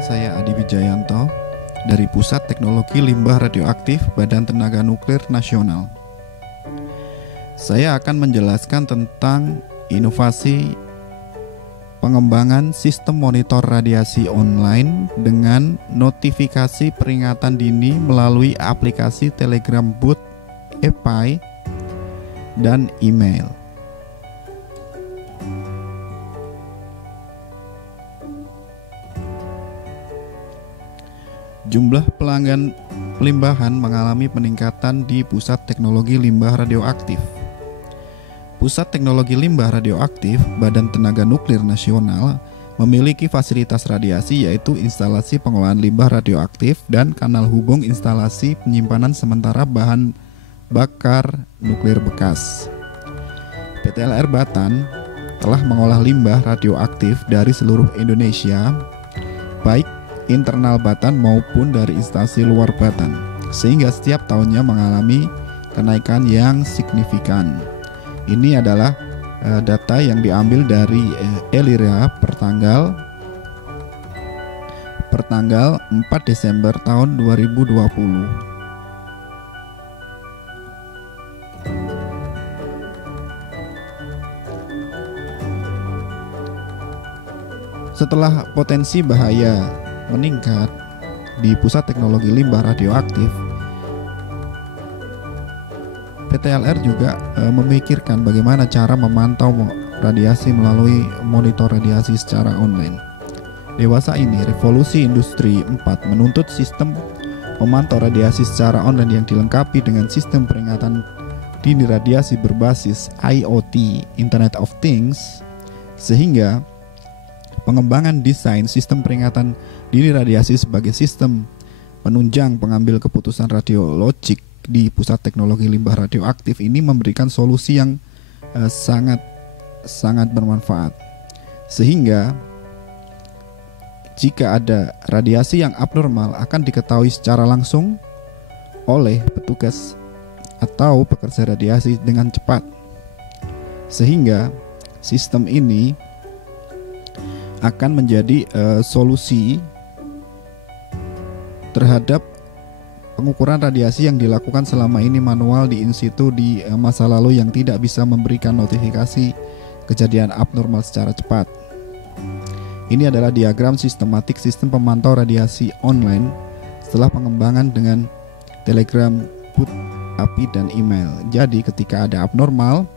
Perkenalkan, saya Adi Wijayanto dari Pusat Teknologi Limbah Radioaktif Badan Tenaga Nuklir Nasional. Saya akan menjelaskan tentang inovasi pengembangan sistem monitor radiasi online dengan notifikasi peringatan dini melalui aplikasi Telegram Bot, API, dan email. Jumlah pelanggan limbahan mengalami peningkatan di Pusat Teknologi Limbah Radioaktif. Pusat Teknologi Limbah Radioaktif Badan Tenaga Nuklir Nasional memiliki fasilitas radiasi, yaitu instalasi pengolahan limbah radioaktif dan kanal hubung instalasi penyimpanan sementara bahan bakar nuklir bekas. PTLR Batan telah mengolah limbah radioaktif dari seluruh Indonesia, baik internal Batan maupun dari instansi luar Batan, sehingga setiap tahunnya mengalami kenaikan yang signifikan. Ini adalah data yang diambil dari Elira pertanggal 4 Desember tahun 2020. Setelah potensi bahaya meningkat di Pusat Teknologi Limbah Radioaktif, PTLR juga memikirkan bagaimana cara memantau radiasi melalui monitor radiasi secara online. Dewasa ini, revolusi industri 4 menuntut sistem memantau radiasi secara online yang dilengkapi dengan sistem peringatan dini radiasi berbasis IoT, Internet of Things, sehingga pengembangan desain sistem peringatan dini radiasi sebagai sistem penunjang pengambil keputusan radiologik di Pusat Teknologi Limbah Radioaktif ini memberikan solusi yang sangat bermanfaat. Sehingga jika ada radiasi yang abnormal akan diketahui secara langsung oleh petugas atau pekerja radiasi dengan cepat. Sehingga sistem ini akan menjadi solusi terhadap pengukuran radiasi yang dilakukan selama ini manual di in situ di masa lalu yang tidak bisa memberikan notifikasi kejadian abnormal secara cepat. Ini adalah diagram sistematik sistem pemantau radiasi online setelah pengembangan dengan Telegram, Bot, API, dan email. Jadi ketika ada abnormal,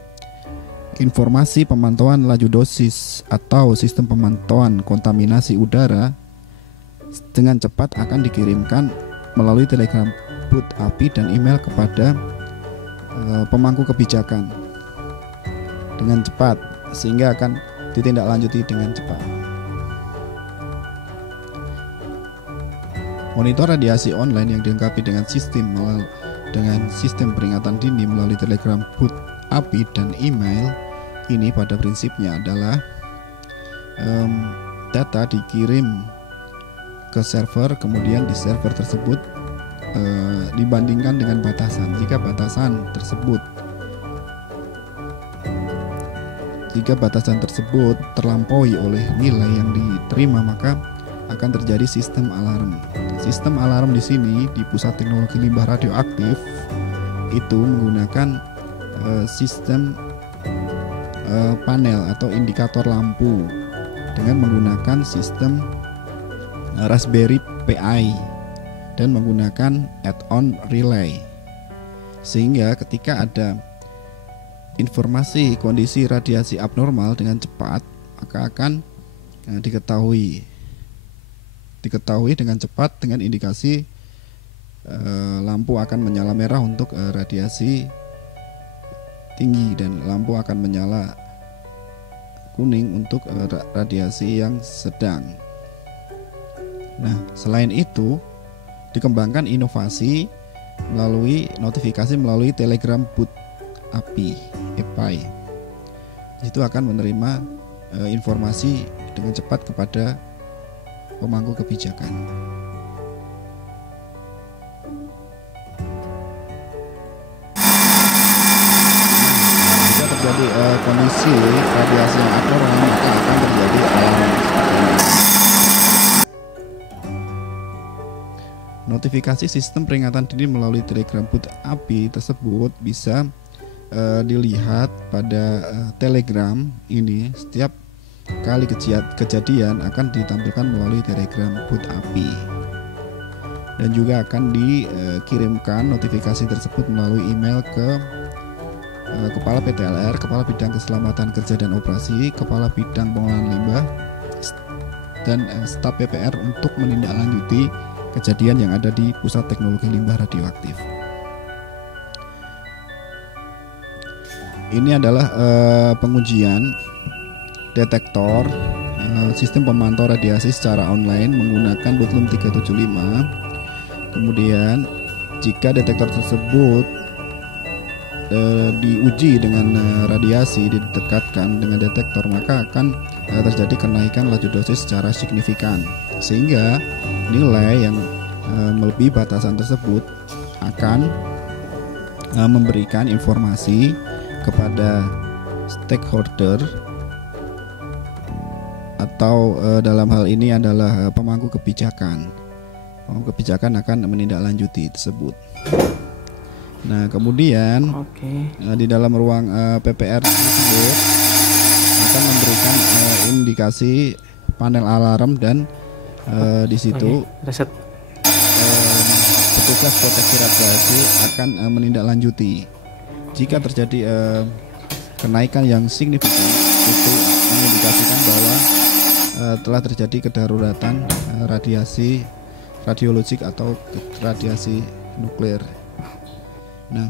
informasi pemantauan laju dosis atau sistem pemantauan kontaminasi udara dengan cepat akan dikirimkan melalui Telegram, Bot, API, dan email kepada pemangku kebijakan dengan cepat, sehingga akan ditindaklanjuti dengan cepat. Monitor radiasi online yang dilengkapi dengan sistem peringatan dini melalui Telegram, Bot, API, dan email ini pada prinsipnya adalah data dikirim ke server, kemudian di server tersebut dibandingkan dengan batasan. Jika batasan tersebut terlampaui oleh nilai yang diterima, maka akan terjadi sistem alarm. Sistem alarm di sini di Pusat Teknologi Limbah Radioaktif itu menggunakan sistem panel atau indikator lampu dengan menggunakan sistem Raspberry Pi dan menggunakan add-on relay, sehingga ketika ada informasi kondisi radiasi abnormal dengan cepat, maka akan diketahui dengan cepat dengan indikasi lampu akan menyala merah untuk radiasi tinggi dan lampu akan menyala kuning untuk radiasi yang sedang. Nah, selain itu dikembangkan inovasi melalui notifikasi melalui Telegram, Bot, API. Itu akan menerima informasi dengan cepat kepada pemangku kebijakan. Jika terjadi kondisi radiasi yang abnormal, maka akan terjadi alarm. Notifikasi sistem peringatan dini melalui Telegram boot api tersebut bisa dilihat pada Telegram ini. Setiap kali kejadian akan ditampilkan melalui Telegram boot api, dan juga akan dikirimkan notifikasi tersebut melalui email ke Kepala PTLR, Kepala Bidang Keselamatan Kerja dan Operasi, Kepala Bidang Pengolahan Limbah, dan staf PPR untuk menindaklanjuti kejadian yang ada di Pusat Teknologi Limbah Radioaktif. Ini adalah pengujian detektor sistem pemantau radiasi secara online menggunakan Bootloom 375. Kemudian jika detektor tersebut diuji dengan radiasi, didekatkan dengan detektor, maka akan terjadi kenaikan laju dosis secara signifikan, sehingga nilai yang melebihi batasan tersebut akan memberikan informasi kepada stakeholder, atau dalam hal ini adalah pemangku kebijakan. Pemangku kebijakan akan menindaklanjuti tersebut. Nah, kemudian di dalam ruang PPR tersebut akan memberikan indikasi panel alarm, dan di situ petugas proteksi radiasi akan menindaklanjuti. Jika terjadi kenaikan yang signifikan, itu mengindikasikan bahwa telah terjadi kedaruratan radiasi radiologik atau radiasi nuklir. Nah,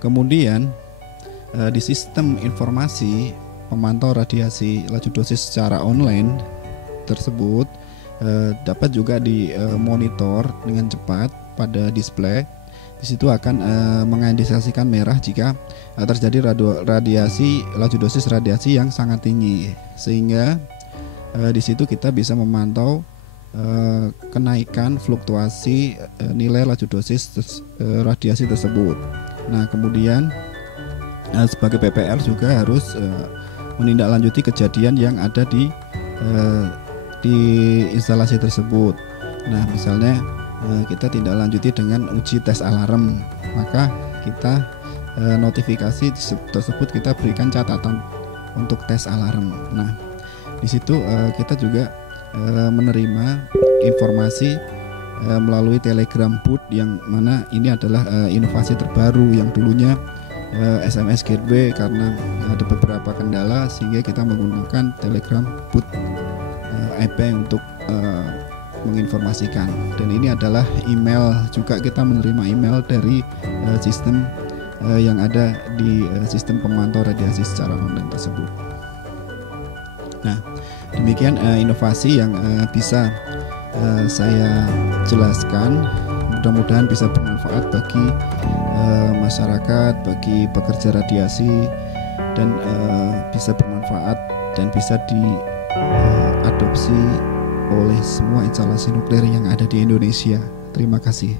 kemudian di sistem informasi pemantau radiasi laju dosis secara online tersebut dapat juga dimonitor dengan cepat pada display. Di situ akan mengindikasikan merah jika terjadi radiasi laju dosis radiasi yang sangat tinggi, sehingga di situ kita bisa memantau kenaikan fluktuasi nilai laju dosis radiasi tersebut. Nah, kemudian sebagai PPR juga harus menindaklanjuti kejadian yang ada di instalasi tersebut. Nah, misalnya kita tindak lanjuti dengan uji tes alarm, maka kita notifikasi tersebut kita berikan catatan untuk tes alarm. Nah, di situ kita juga menerima informasi melalui Telegram boot, yang mana ini adalah inovasi terbaru yang dulunya SMS gateway karena ada beberapa kendala, sehingga kita menggunakan Telegram boot IP untuk menginformasikan. Dan ini adalah email juga, kita menerima email dari sistem yang ada di sistem pemantau radiasi secara online tersebut. Nah, demikian inovasi yang bisa saya jelaskan. Mudah-mudahan bisa bermanfaat bagi masyarakat, bagi pekerja radiasi, dan bisa bermanfaat dan bisa diadopsi oleh semua instalasi nuklir yang ada di Indonesia. Terima kasih.